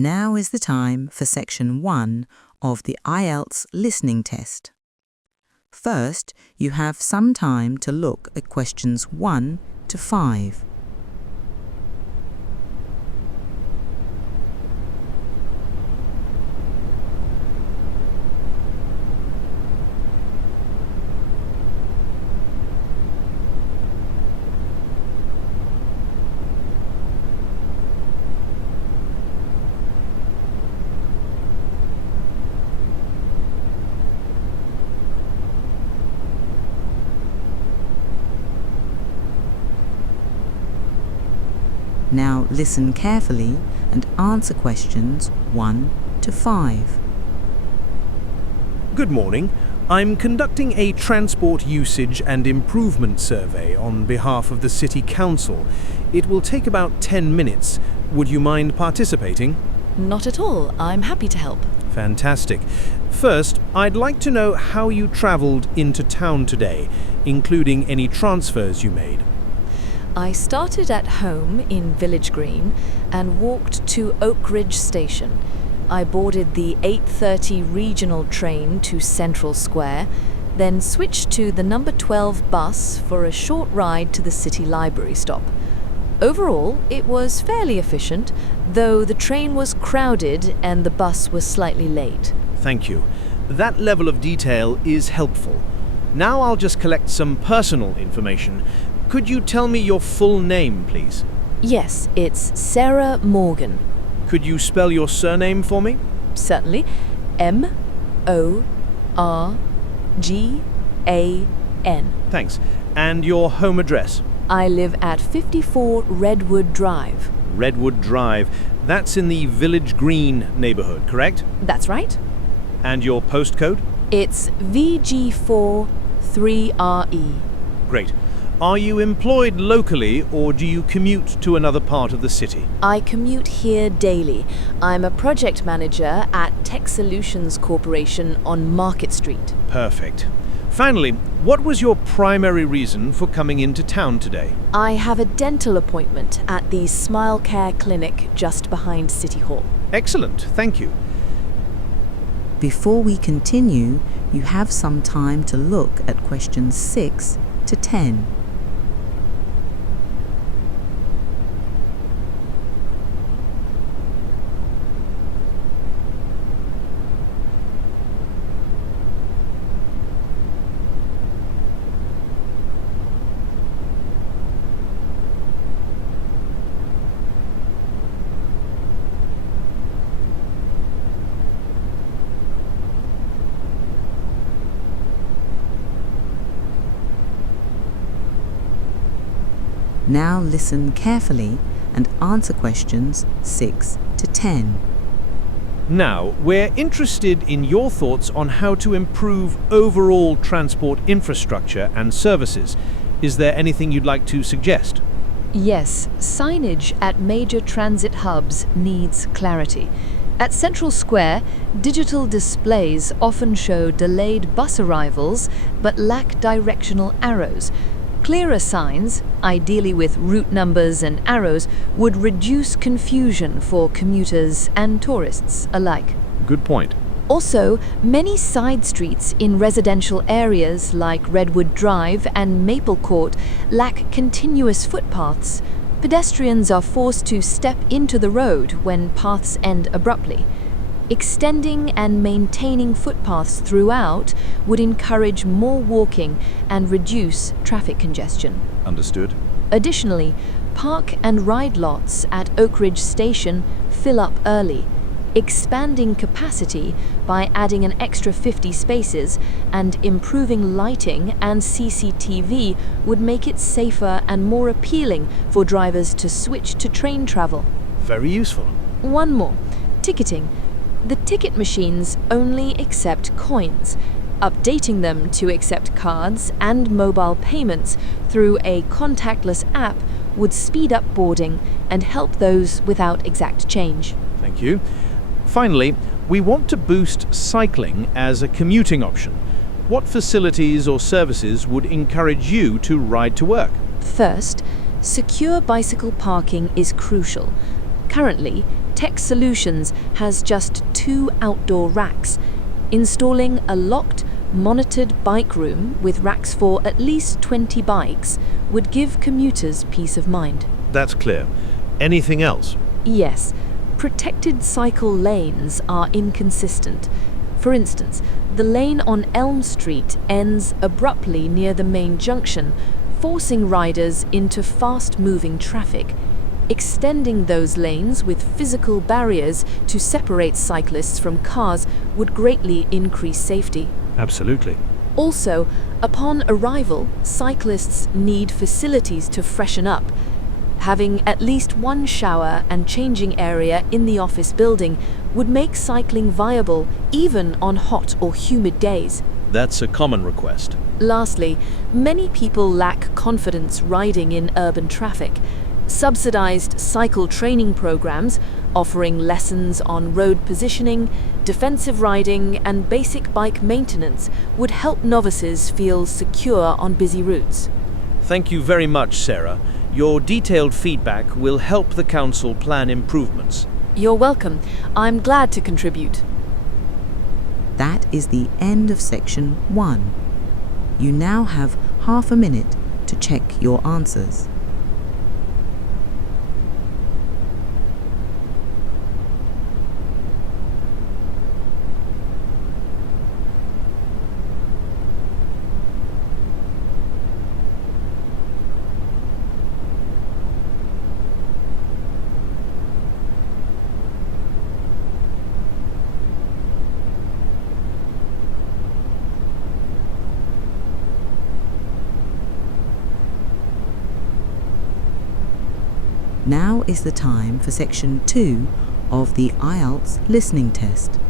Now is the time for section 1 of the IELTS Listening Test. First, you have some time to look at questions 1 to 5. Now listen carefully and answer questions 1 to 5. Good morning. I'm conducting a transport usage and improvement survey on behalf of the City Council. It will take about 10 minutes. Would you mind participating? Not at all. I'm happy to help. Fantastic. First, I'd like to know how you travelled into town today, including any transfers you made. I started at home in Village Green and walked to Oak Ridge Station. I boarded the 8:30 regional train to Central Square, then switched to the number 12 bus for a short ride to the City Library stop. Overall, it was fairly efficient, though the train was crowded and the bus was slightly late. Thank you. That level of detail is helpful. Now I'll just collect some personal information. Could you tell me your full name, please? Yes, it's Sarah Morgan. Could you spell your surname for me? Certainly. M-O-R-G-A-N. Thanks. And your home address? I live at 54 Redwood Drive. Redwood Drive. That's in the Village Green neighborhood, correct? That's right. And your postcode? It's VG4 3RE. Great. Are you employed locally or do you commute to another part of the city? I commute here daily. I'm a project manager at Tech Solutions Corporation on Market Street. Perfect. Finally, what was your primary reason for coming into town today? I have a dental appointment at the Smile Care Clinic just behind City Hall. Excellent, thank you. Before we continue, you have some time to look at questions 6 to 10. Now listen carefully and answer questions 6 to 10. Now, we're interested in your thoughts on how to improve overall transport infrastructure and services. Is there anything you'd like to suggest? Yes, signage at major transit hubs needs clarity. At Central Square, digital displays often show delayed bus arrivals but lack directional arrows. Clearer signs, ideally with route numbers and arrows, would reduce confusion for commuters and tourists alike. Good point. Also, many side streets in residential areas like Redwood Drive and Maple Court lack continuous footpaths. Pedestrians are forced to step into the road when paths end abruptly. Extending and maintaining footpaths throughout would encourage more walking and reduce traffic congestion. Understood. Additionally, park and ride lots at Oak Ridge Station fill up early. Expanding capacity by adding an extra 50 spaces and improving lighting and CCTV would make it safer and more appealing for drivers to switch to train travel. Very useful. One more. Ticketing. The ticket machines only accept coins. Updating them to accept cards and mobile payments through a contactless app would speed up boarding and help those without exact change. Thank you. Finally, we want to boost cycling as a commuting option. What facilities or services would encourage you to ride to work? First, secure bicycle parking is crucial. Currently, Tech Solutions has just 2 outdoor racks. Installing a locked, monitored bike room with racks for at least 20 bikes would give commuters peace of mind. That's clear. Anything else? Yes, protected cycle lanes are inconsistent. For instance, the lane on Elm Street ends abruptly near the main junction, forcing riders into fast-moving traffic. Extending those lanes with physical barriers to separate cyclists from cars would greatly increase safety. Absolutely. Also, upon arrival, cyclists need facilities to freshen up. Having at least one shower and changing area in the office building would make cycling viable even on hot or humid days. That's a common request. Lastly, many people lack confidence riding in urban traffic. Subsidized cycle training programs offering lessons on road positioning, defensive riding, and basic bike maintenance would help novices feel secure on busy routes. Thank you very much, Sarah. Your detailed feedback will help the Council plan improvements. You're welcome. I'm glad to contribute. That is the end of section 1. You now have half a minute to check your answers. Now is the time for section 2 of the IELTS Listening Test.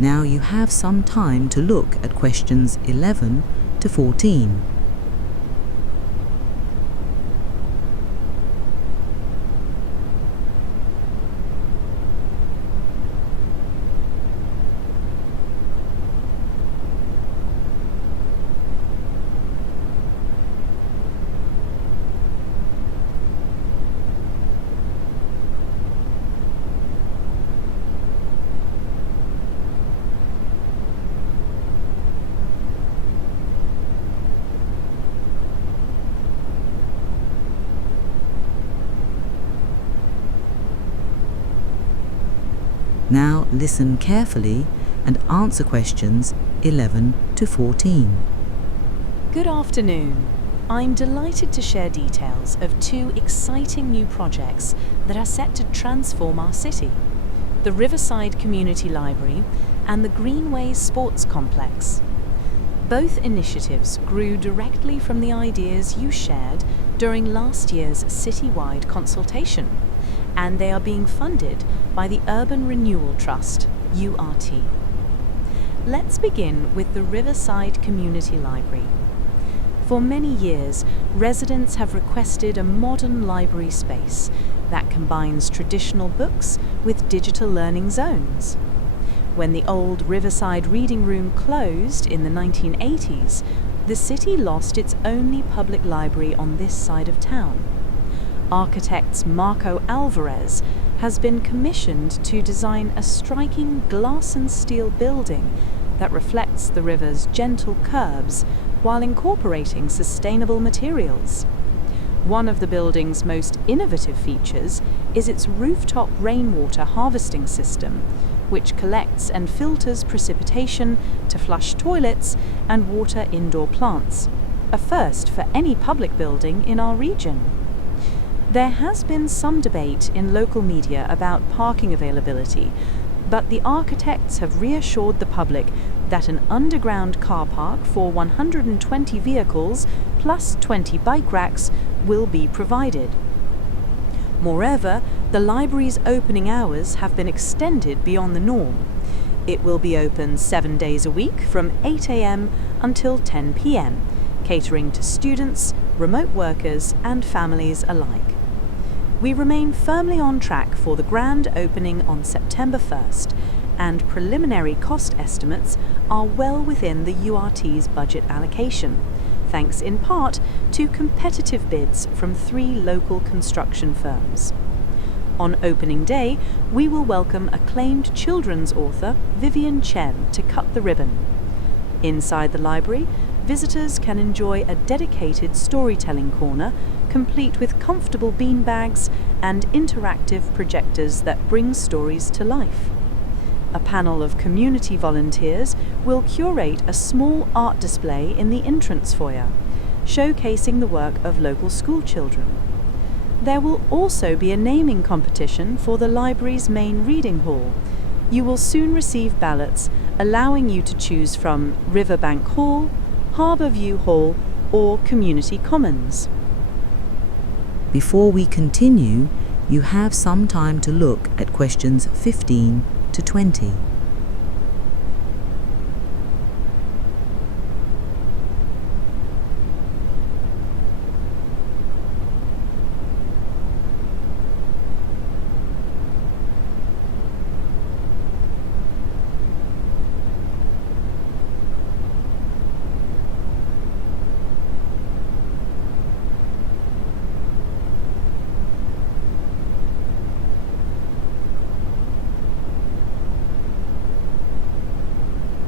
Now you have some time to look at questions 11 to 14. Now listen carefully and answer questions 11 to 14. Good afternoon. I'm delighted to share details of 2 exciting new projects that are set to transform our city: the Riverside Community Library and the Greenway Sports Complex. Both initiatives grew directly from the ideas you shared during last year's citywide consultation, and they are being funded by the Urban Renewal Trust, URT. Let's begin with the Riverside Community Library. For many years, residents have requested a modern library space that combines traditional books with digital learning zones. When the old Riverside Reading Room closed in the 1980s, the city lost its only public library on this side of town. Architect Marco Alvarez has been commissioned to design a striking glass and steel building that reflects the river's gentle curves while incorporating sustainable materials. One of the building's most innovative features is its rooftop rainwater harvesting system, which collects and filters precipitation to flush toilets and water indoor plants, a first for any public building in our region. There has been some debate in local media about parking availability, but the architects have reassured the public that an underground car park for 120 vehicles plus 20 bike racks will be provided. Moreover, the library's opening hours have been extended beyond the norm. It will be open 7 days a week from 8 a.m. until 10 p.m., catering to students, remote workers, and families alike. We remain firmly on track for the grand opening on September 1st, and preliminary cost estimates are well within the URT's budget allocation, thanks in part to competitive bids from 3 local construction firms. On opening day, we will welcome acclaimed children's author Vivian Chen to cut the ribbon. Inside the library, visitors can enjoy a dedicated storytelling corner, complete with comfortable beanbags and interactive projectors that bring stories to life. A panel of community volunteers will curate a small art display in the entrance foyer, showcasing the work of local school children. There will also be a naming competition for the library's main reading hall. You will soon receive ballots allowing you to choose from Riverbank Hall, Harbour View Hall, or Community Commons. Before we continue, you have some time to look at questions 15 to 20.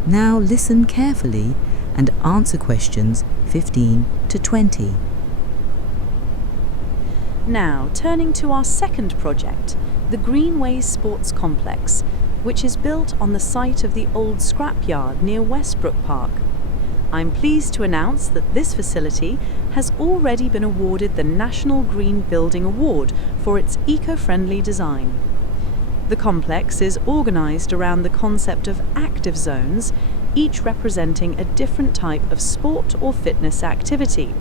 Now listen carefully and answer questions 15 to 20. Now, turning to our second project, the Greenway Sports Complex, which is built on the site of the old scrapyard near Westbrook Park. I'm pleased to announce that this facility has already been awarded the National Green Building Award for its eco-friendly design. The complex is organised around the concept of active zones, each representing a different type of sport or fitness activity.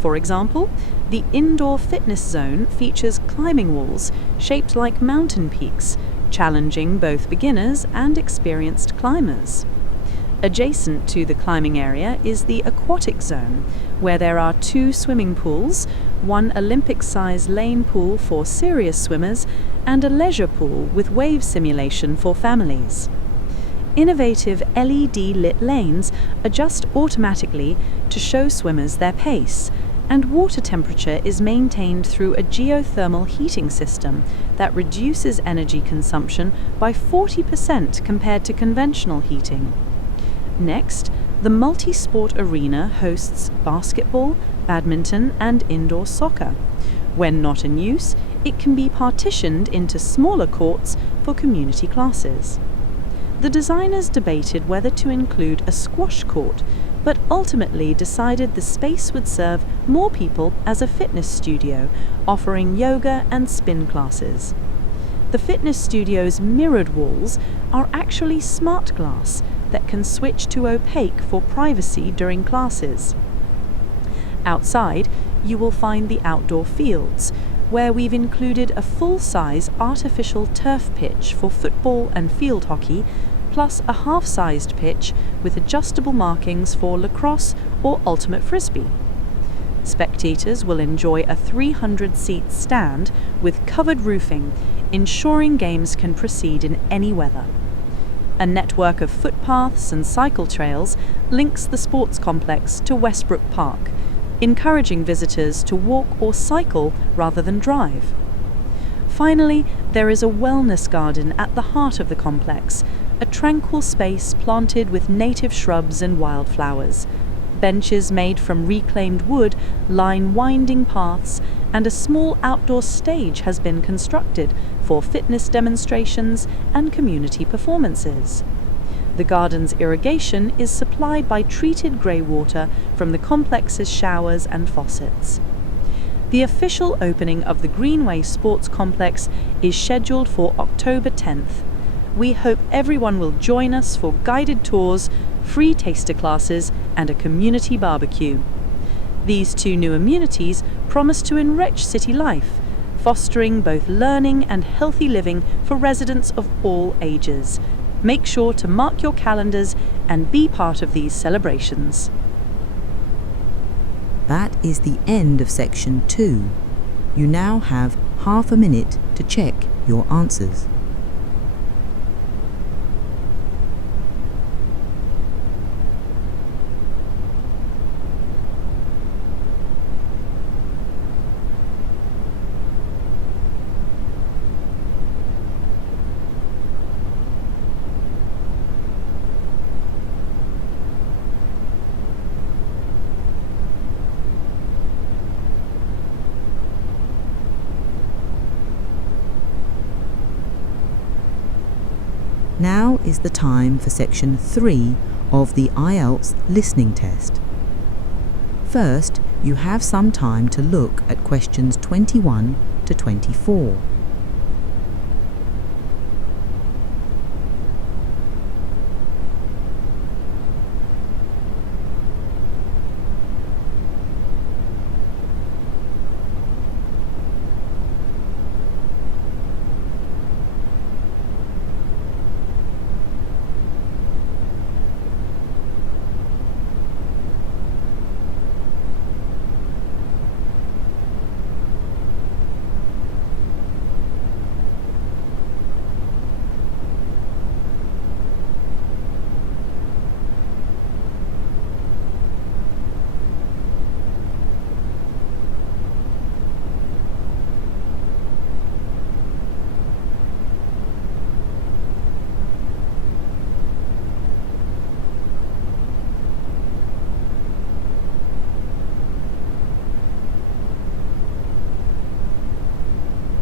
For example, the indoor fitness zone features climbing walls shaped like mountain peaks, challenging both beginners and experienced climbers. Adjacent to the climbing area is the aquatic zone, where there are 2 swimming pools, one Olympic-size lane pool for serious swimmers, and a leisure pool with wave simulation for families. Innovative LED-lit lanes adjust automatically to show swimmers their pace, and water temperature is maintained through a geothermal heating system that reduces energy consumption by 40% compared to conventional heating. Next, the multi-sport arena hosts basketball, badminton, and indoor soccer. When not in use, it can be partitioned into smaller courts for community classes. The designers debated whether to include a squash court, but ultimately decided the space would serve more people as a fitness studio, offering yoga and spin classes. The fitness studio's mirrored walls are actually smart glass that can switch to opaque for privacy during classes. Outside, you will find the outdoor fields, where we've included a full-size artificial turf pitch for football and field hockey, plus a half-sized pitch with adjustable markings for lacrosse or ultimate frisbee. Spectators will enjoy a 300-seat stand with covered roofing, ensuring games can proceed in any weather. A network of footpaths and cycle trails links the sports complex to Westbrook Park, encouraging visitors to walk or cycle rather than drive. Finally, there is a wellness garden at the heart of the complex, a tranquil space planted with native shrubs and wildflowers. Benches made from reclaimed wood line winding paths, and a small outdoor stage has been constructed for fitness demonstrations and community performances. The garden's irrigation is supplied by treated grey water from the complex's showers and faucets. The official opening of the Greenway Sports Complex is scheduled for October 10th. We hope everyone will join us for guided tours, free taster classes, and a community barbecue. These 2 new amenities promise to enrich city life, fostering both learning and healthy living for residents of all ages. Make sure to mark your calendars and be part of these celebrations. That is the end of section 2. You now have half a minute to check your answers. Now is the time for section 3 of the IELTS Listening Test. First, you have some time to look at questions 21 to 24.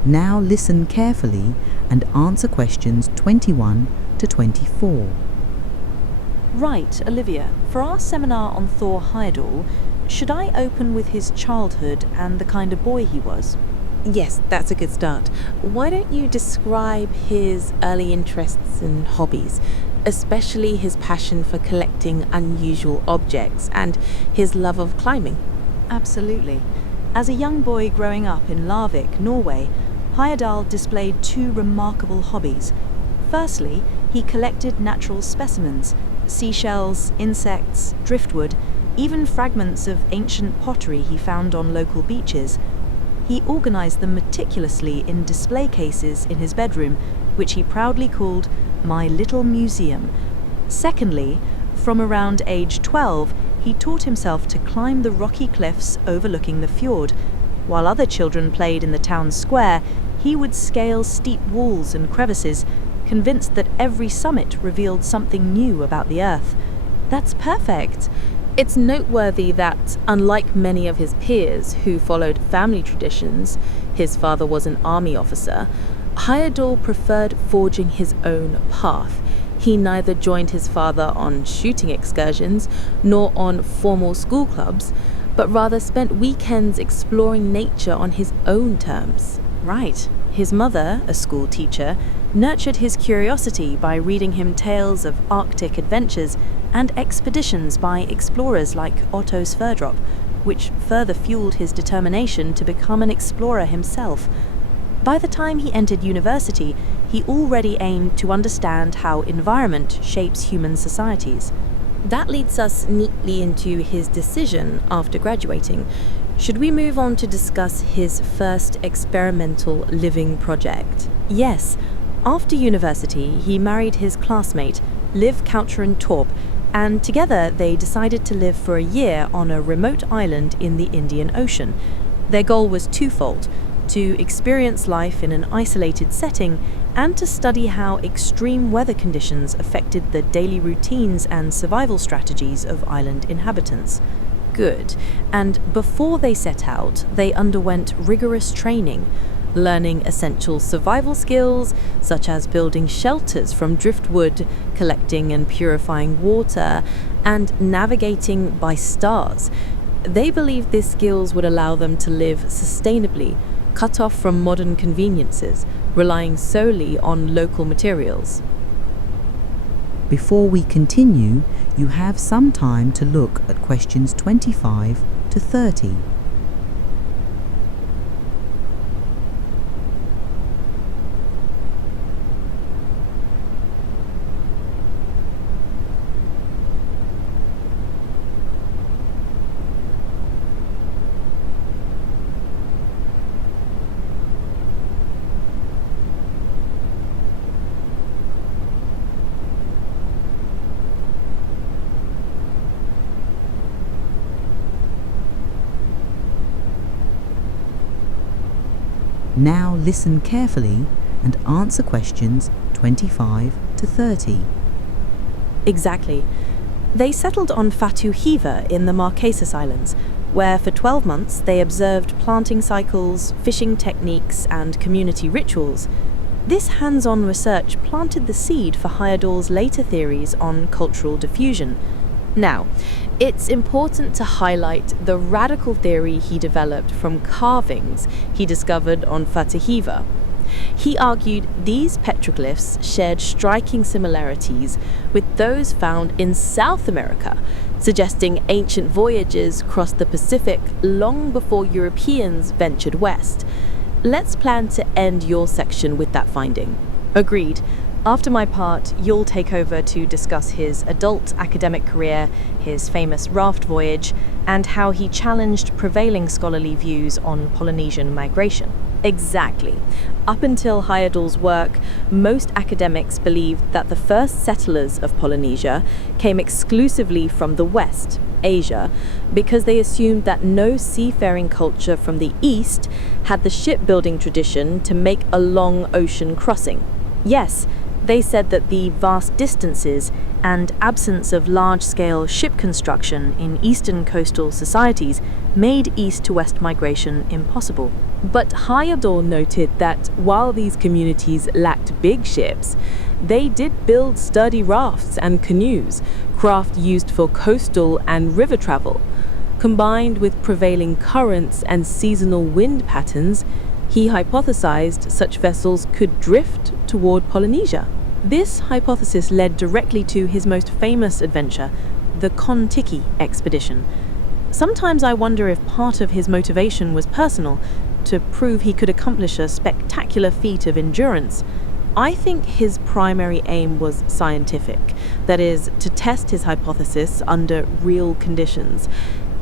Now listen carefully and answer questions 21 to 24. Right, Olivia, for our seminar on Thor Heyerdahl, should I open with his childhood and the kind of boy he was? Yes, that's a good start. Why don't you describe his early interests and hobbies, especially his passion for collecting unusual objects and his love of climbing? Absolutely. As a young boy growing up in Larvik, Norway, Heyerdahl displayed two remarkable hobbies. Firstly, he collected natural specimens, seashells, insects, driftwood, even fragments of ancient pottery he found on local beaches. He organized them meticulously in display cases in his bedroom, which he proudly called "my little museum." Secondly, from around age 12, he taught himself to climb the rocky cliffs overlooking the fjord. While other children played in the town square, he would scale steep walls and crevices, convinced that every summit revealed something new about the earth. That's perfect. It's noteworthy that, unlike many of his peers who followed family traditions, his father was an army officer, Heyerdahl preferred forging his own path. He neither joined his father on shooting excursions nor on formal school clubs, but rather spent weekends exploring nature on his own terms. Right. His mother, a school teacher, nurtured his curiosity by reading him tales of Arctic adventures and expeditions by explorers like Otto Sverdrup, which further fueled his determination to become an explorer himself. By the time he entered university, he already aimed to understand how environment shapes human societies. That leads us neatly into his decision after graduating. Should we move on to discuss his first experimental living project? Yes. After university, he married his classmate, Liv Couchran Torp, and together they decided to live for a year on a remote island in the Indian Ocean. Their goal was twofold: to experience life in an isolated setting and to study how extreme weather conditions affected the daily routines and survival strategies of island inhabitants. Good. And before they set out, they underwent rigorous training, learning essential survival skills such as building shelters from driftwood, collecting and purifying water, and navigating by stars. They believed these skills would allow them to live sustainably, cut off from modern conveniences, relying solely on local materials. Before we continue, you have some time to look at questions 25 to 30. Now listen carefully and answer questions 25 to 30. Exactly. They settled on Fatu Hiva in the Marquesas Islands, where for 12 months they observed planting cycles, fishing techniques, and community rituals. This hands-on research planted the seed for Heyerdahl's later theories on cultural diffusion. Now, it's important to highlight the radical theory he developed from carvings he discovered on Fatahiva. He argued these petroglyphs shared striking similarities with those found in South America, suggesting ancient voyages crossed the Pacific long before Europeans ventured west. Let's plan to end your section with that finding. Agreed. After my part, you'll take over to discuss his adult academic career, his famous raft voyage, and how he challenged prevailing scholarly views on Polynesian migration. Exactly. Up until Heyerdahl's work, most academics believed that the first settlers of Polynesia came exclusively from the West, Asia, because they assumed that no seafaring culture from the East had the shipbuilding tradition to make a long ocean crossing. Yes, they said that the vast distances and absence of large-scale ship construction in eastern coastal societies made east-to-west migration impossible. But Heyerdahl noted that while these communities lacked big ships, they did build sturdy rafts and canoes, craft used for coastal and river travel. Combined with prevailing currents and seasonal wind patterns, he hypothesized such vessels could drift toward Polynesia. This hypothesis led directly to his most famous adventure, the Kon-Tiki expedition. Sometimes I wonder if part of his motivation was personal, to prove he could accomplish a spectacular feat of endurance. I think his primary aim was scientific, that is, to test his hypothesis under real conditions.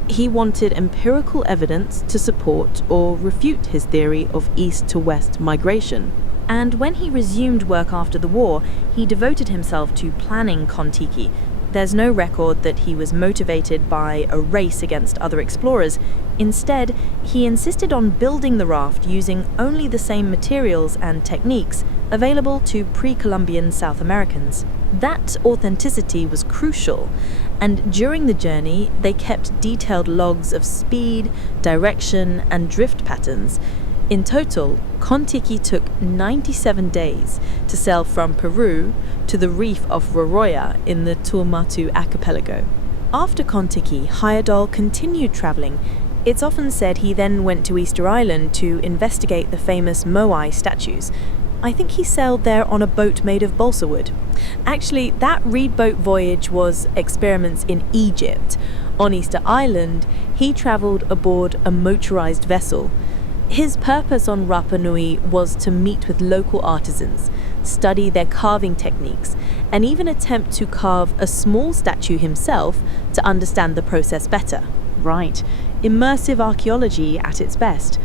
He wanted empirical evidence to support or refute his theory of east-to-west migration. And when he resumed work after the war, he devoted himself to planning Kon-Tiki. There's no record that he was motivated by a race against other explorers. Instead, he insisted on building the raft using only the same materials and techniques available to pre-Columbian South Americans. That authenticity was crucial, and during the journey, they kept detailed logs of speed, direction, and drift patterns. In total, Kon-Tiki took 97 days to sail from Peru to the reef of Roroya in the Tuamatu archipelago. After Kon-Tiki, Heyerdahl continued traveling. It's often said he then went to Easter Island to investigate the famous Moai statues. I think he sailed there on a boat made of balsa wood. Actually, that reed boat voyage was experiments in Egypt. On Easter Island, he traveled aboard a motorized vessel. His purpose on Rapa Nui was to meet with local artisans, study their carving techniques, and even attempt to carve a small statue himself to understand the process better. Right. Immersive archaeology at its best.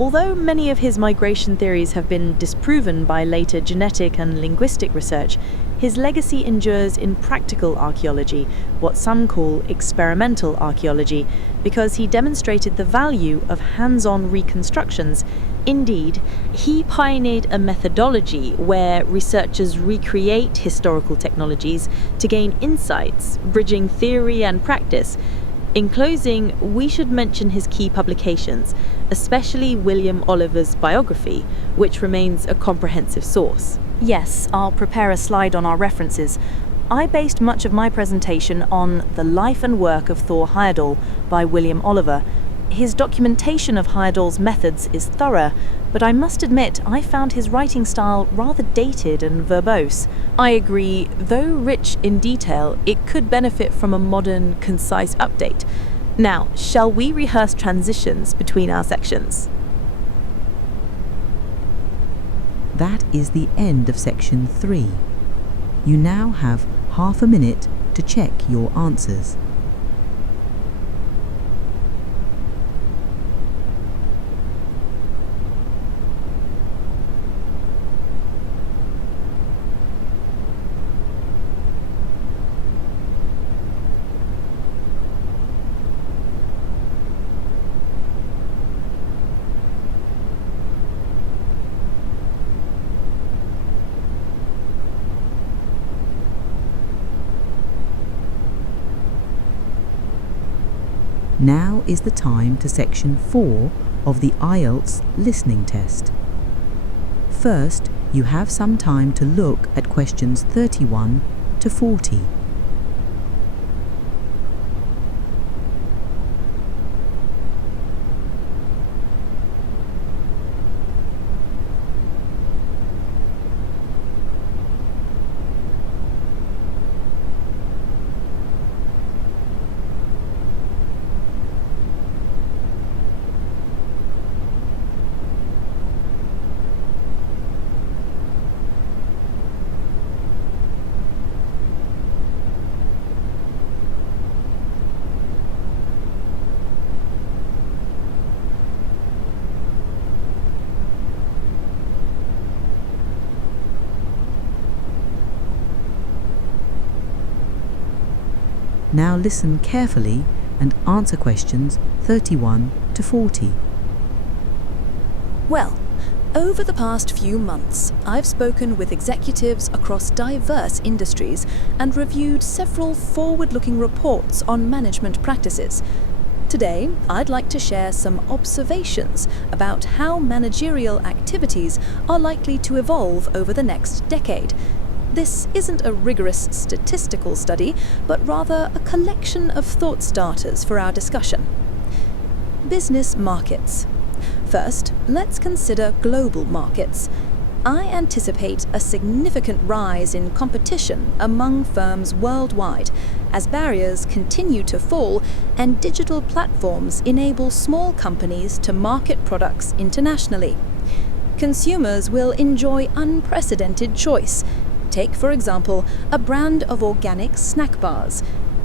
Although many of his migration theories have been disproven by later genetic and linguistic research, his legacy endures in practical archaeology, what some call experimental archaeology, because he demonstrated the value of hands-on reconstructions. Indeed, he pioneered a methodology where researchers recreate historical technologies to gain insights, bridging theory and practice. In closing, we should mention his key publications, especially William Oliver's biography, which remains a comprehensive source. Yes, I'll prepare a slide on our references. I based much of my presentation on The Life and Work of Thor Heyerdahl by William Oliver. His documentation of Heyerdahl's methods is thorough, but I must admit I found his writing style rather dated and verbose. I agree, though rich in detail, it could benefit from a modern, concise update. Now, shall we rehearse transitions between our sections? That is the end of section 3. You now have half a minute to check your answers. Now is the time to section 4 of the IELTS Listening Test. First, you have some time to look at questions 31 to 40. Now listen carefully and answer questions 31 to 40. Well, over the past few months, I've spoken with executives across diverse industries and reviewed several forward-looking reports on management practices. Today, I'd like to share some observations about how managerial activities are likely to evolve over the next decade. This isn't a rigorous statistical study, but rather a collection of thought starters for our discussion. Business markets. First, let's consider global markets. I anticipate a significant rise in competition among firms worldwide as barriers continue to fall and digital platforms enable small companies to market products internationally. Consumers will enjoy unprecedented choice. Take, for example, a brand of organic snack bars.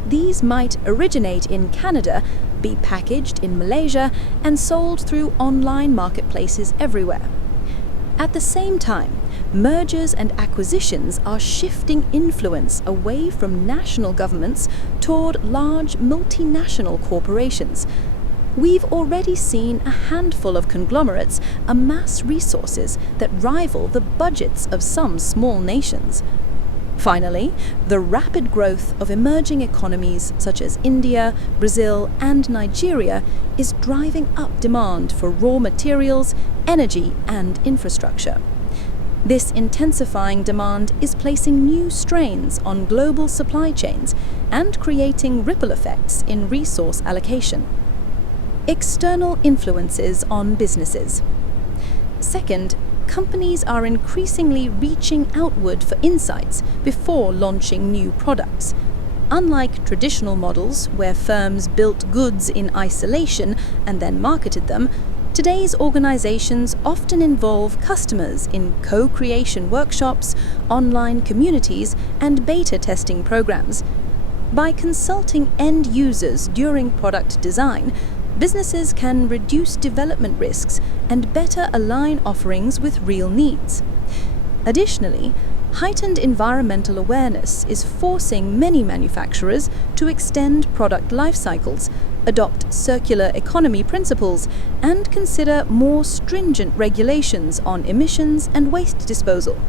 These might originate in Canada, be packaged in Malaysia, and sold through online marketplaces everywhere. At the same time, mergers and acquisitions are shifting influence away from national governments toward large multinational corporations. We've already seen a handful of conglomerates amass resources that rival the budgets of some small nations. Finally, the rapid growth of emerging economies such as India, Brazil, and Nigeria is driving up demand for raw materials, energy, and infrastructure. This intensifying demand is placing new strains on global supply chains and creating ripple effects in resource allocation. External influences on businesses. Second, companies are increasingly reaching outward for insights before launching new products. Unlike traditional models where firms built goods in isolation and then marketed them, today's organizations often involve customers in co-creation workshops, online communities, and beta testing programs. By consulting end users during product design, businesses can reduce development risks and better align offerings with real needs. Additionally, heightened environmental awareness is forcing many manufacturers to extend product life cycles, adopt circular economy principles, and consider more stringent regulations on emissions and waste disposal.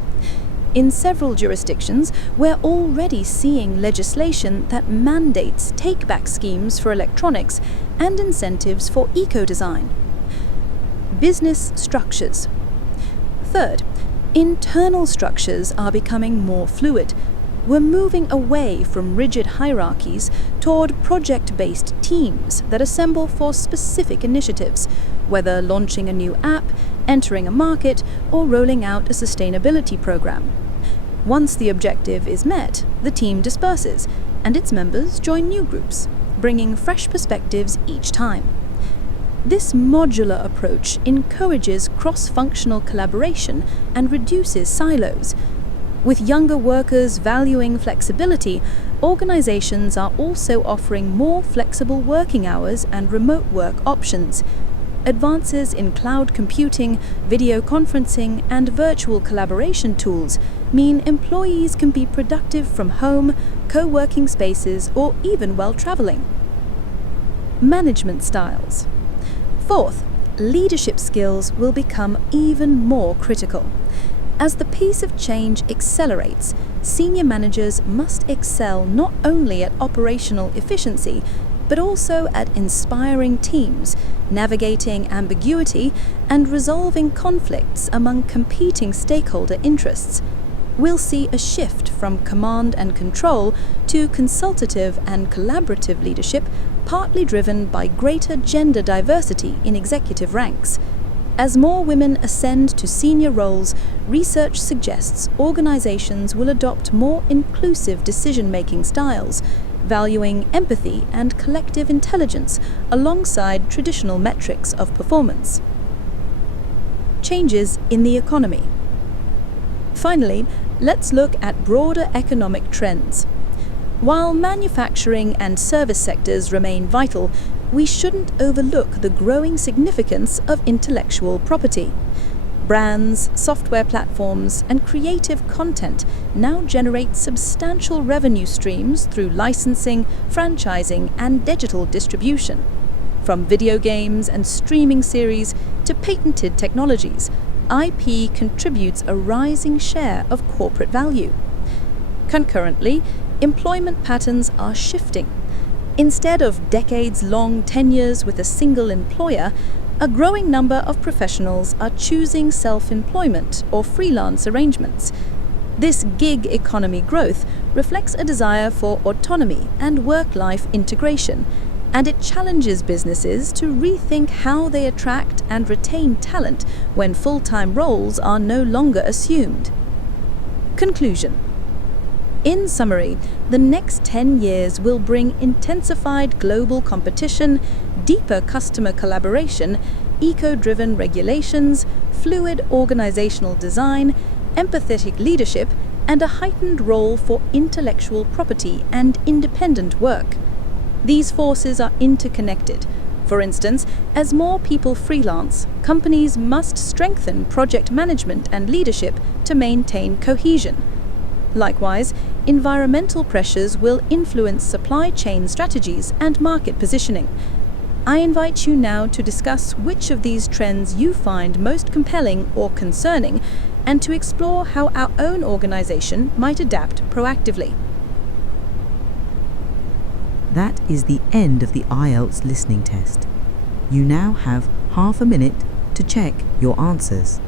In several jurisdictions, we're already seeing legislation that mandates take-back schemes for electronics and incentives for eco-design. Business structures. Third, internal structures are becoming more fluid. We're moving away from rigid hierarchies toward project-based teams that assemble for specific initiatives, whether launching a new app, entering a market, or rolling out a sustainability program. Once the objective is met, the team disperses, and its members join new groups, bringing fresh perspectives each time. This modular approach encourages cross-functional collaboration and reduces silos. With younger workers valuing flexibility, organizations are also offering more flexible working hours and remote work options. Advances in cloud computing, video conferencing, and virtual collaboration tools mean employees can be productive from home, co-working spaces, or even while traveling. Management styles. Fourth, leadership skills will become even more critical. As the pace of change accelerates, senior managers must excel not only at operational efficiency, but also at inspiring teams, navigating ambiguity, and resolving conflicts among competing stakeholder interests, we'll see a shift from command and control to consultative and collaborative leadership, partly driven by greater gender diversity in executive ranks. As more women ascend to senior roles, research suggests organizations will adopt more inclusive decision-making styles, valuing empathy and collective intelligence alongside traditional metrics of performance. Changes in the economy. Finally, let's look at broader economic trends. While manufacturing and service sectors remain vital, we shouldn't overlook the growing significance of intellectual property. Brands, software platforms, and creative content now generate substantial revenue streams through licensing, franchising, and digital distribution. From video games and streaming series to patented technologies, IP contributes a rising share of corporate value. Concurrently, employment patterns are shifting. Instead of decades-long tenures with a single employer, a growing number of professionals are choosing self-employment or freelance arrangements. This gig economy growth reflects a desire for autonomy and work-life integration, and it challenges businesses to rethink how they attract and retain talent when full-time roles are no longer assumed. Conclusion. In summary, the next 10 years will bring intensified global competition, deeper customer collaboration, eco-driven regulations, fluid organizational design, empathetic leadership, and a heightened role for intellectual property and independent work. These forces are interconnected. For instance, as more people freelance, companies must strengthen project management and leadership to maintain cohesion. Likewise, environmental pressures will influence supply chain strategies and market positioning. I invite you now to discuss which of these trends you find most compelling or concerning, and to explore how our own organization might adapt proactively. That is the end of the IELTS listening test. You now have half a minute to check your answers.